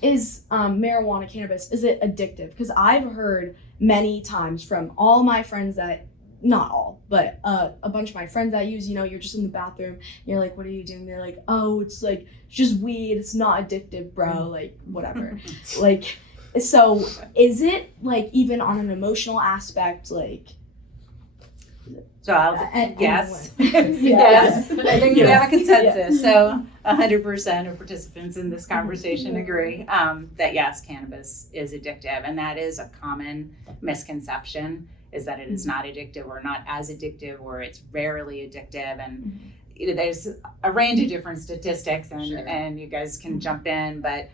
is marijuana, cannabis, is it addictive? Because I've heard many times from all my friends that, not all, but a bunch of my friends that use, you're just in the bathroom, and you're like, what are you doing? They're like, oh, it's like just weed, it's not addictive, bro, like whatever. Like, so is it like even on an emotional aspect, like? So yes. Yes. I think we have a consensus. So 100% of participants in this conversation agree that yes, cannabis is addictive, and that is a common misconception, is that it is not addictive or not as addictive, or it's rarely addictive. And there's a range of different statistics, and you guys can jump in, but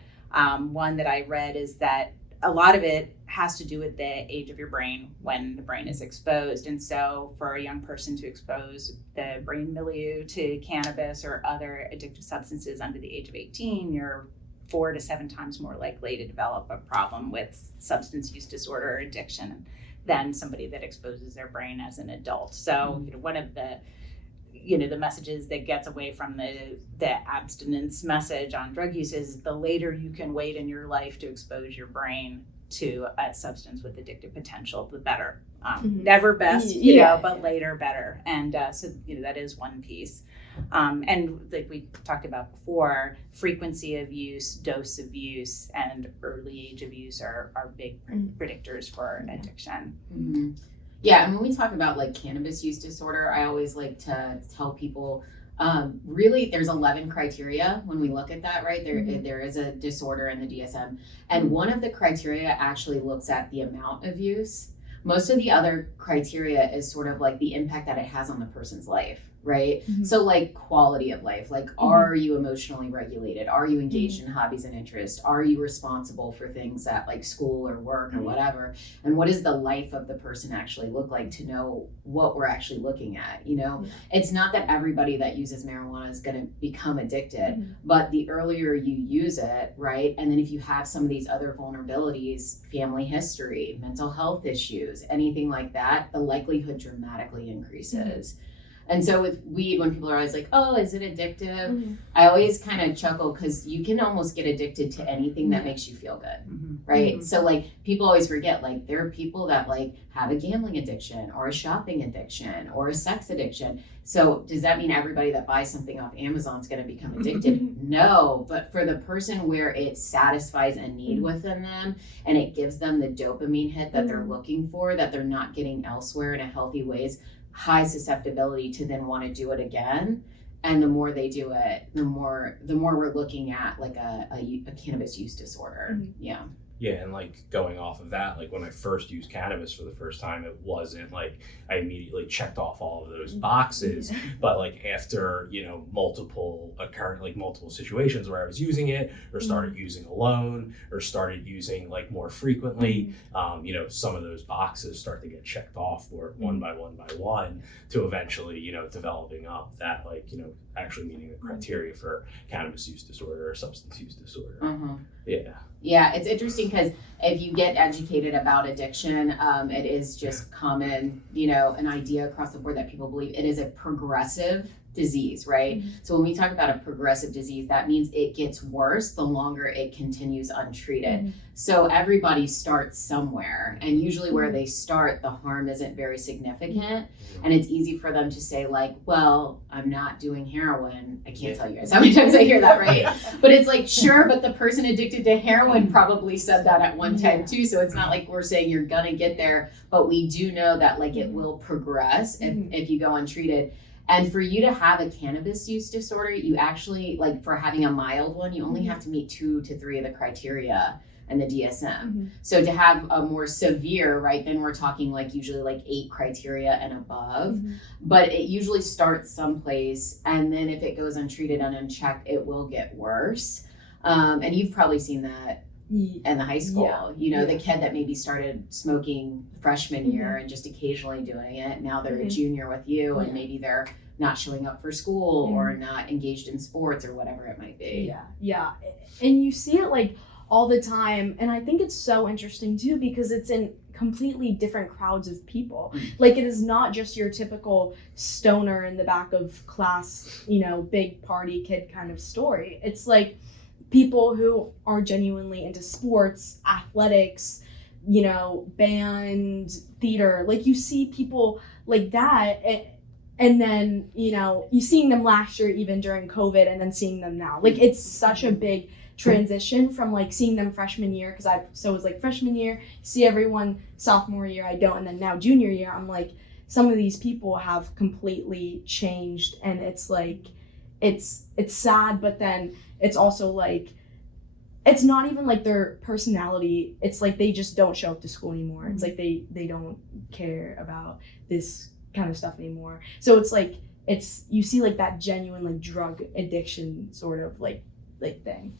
one that I read is that a lot of it has to do with the age of your brain when the brain is exposed. And so for a young person to expose the brain milieu to cannabis or other addictive substances under the age of 18, you're 4 to 7 times more likely to develop a problem with substance use disorder or addiction than somebody that exposes their brain as an adult. So one of the the messages that gets away from the abstinence message on drug use is the later you can wait in your life to expose your brain to a substance with addictive potential, the better. Never best, but later better. And so that is one piece. And like we talked about before, frequency of use, dose of use, and early age of use are big predictors for addiction. Mm-hmm. Yeah, and when we talk about like cannabis use disorder, I always like to tell people, really there's 11 criteria when we look at that, right? There is a disorder in the DSM, and one of the criteria actually looks at the amount of use. Most of the other criteria is sort of like the impact that it has on the person's life, right? So like quality of life, like are you emotionally regulated? Are you engaged in hobbies and interests? Are you responsible for things at like school or work or whatever? And what does the life of the person actually look like to know what we're actually looking at? It's not that everybody that uses marijuana is going to become addicted, but the earlier you use it, right? And then if you have some of these other vulnerabilities, family history, mental health issues, anything like that, the likelihood dramatically increases. And so with weed, when people are always like, oh, is it addictive? I always kind of chuckle because you can almost get addicted to anything that makes you feel good, right? So like people always forget, like there are people that like have a gambling addiction or a shopping addiction or a sex addiction. So does that mean everybody that buys something off Amazon is going to become addicted? No, but for the person where it satisfies a need within them and it gives them the dopamine hit that they're looking for, that they're not getting elsewhere in a healthy ways, high susceptibility to then want to do it again. And the more they do it, the more we're looking at like a cannabis use disorder. Yeah, and like going off of that, like when I first used cannabis for the first time, it wasn't like I immediately checked off all of those boxes, but like after, multiple situations where I was using it or started using alone or started using like more frequently, some of those boxes start to get checked off one by one to eventually, developing up that like, actually meeting the criteria for cannabis use disorder or substance use disorder. Yeah, it's interesting because if you get educated about addiction, it is just common, an idea across the board that people believe it is a progressive disease, right? So when we talk about a progressive disease, that means it gets worse the longer it continues untreated. So everybody starts somewhere, and usually where they start, the harm isn't very significant. And it's easy for them to say like, well, I'm not doing heroin. I can't tell you guys how many times I hear that, right? But it's like, sure, but the person addicted to heroin probably said that at one time too. So it's not like we're saying you're gonna get there, but we do know that like it will progress if you go untreated. And for you to have a cannabis use disorder, you actually, like for having a mild one, you only have to meet 2 to 3 of the criteria in the DSM. So to have a more severe, right, then we're talking like usually like 8 criteria and above. But it usually starts someplace, and then if it goes untreated and unchecked, it will get worse. And you've probably seen that in the high school, the kid that maybe started smoking freshman year and just occasionally doing it. Now they're a junior with you, and maybe they're not showing up for school or not engaged in sports or whatever it might be. And you see it like all the time, and I think it's so interesting too because it's in completely different crowds of people. Like it is not just your typical stoner in the back of class, big party kid kind of story. It's like people who are genuinely into sports, athletics, you know, band, theater, like you see people like that, and then, you know, you seeing them last year even during COVID, and then seeing them now. Like it's such a big transition from like seeing them freshman year, because it was like freshman year, see everyone, sophomore year I don't, and then now junior year I'm like, some of these people have completely changed, and it's like it's sad, but then it's also like it's not even like their personality, it's like they just don't show up to school anymore. It's like they don't care about this kind of stuff anymore. So it's like you see like that genuine like drug addiction sort of like thing.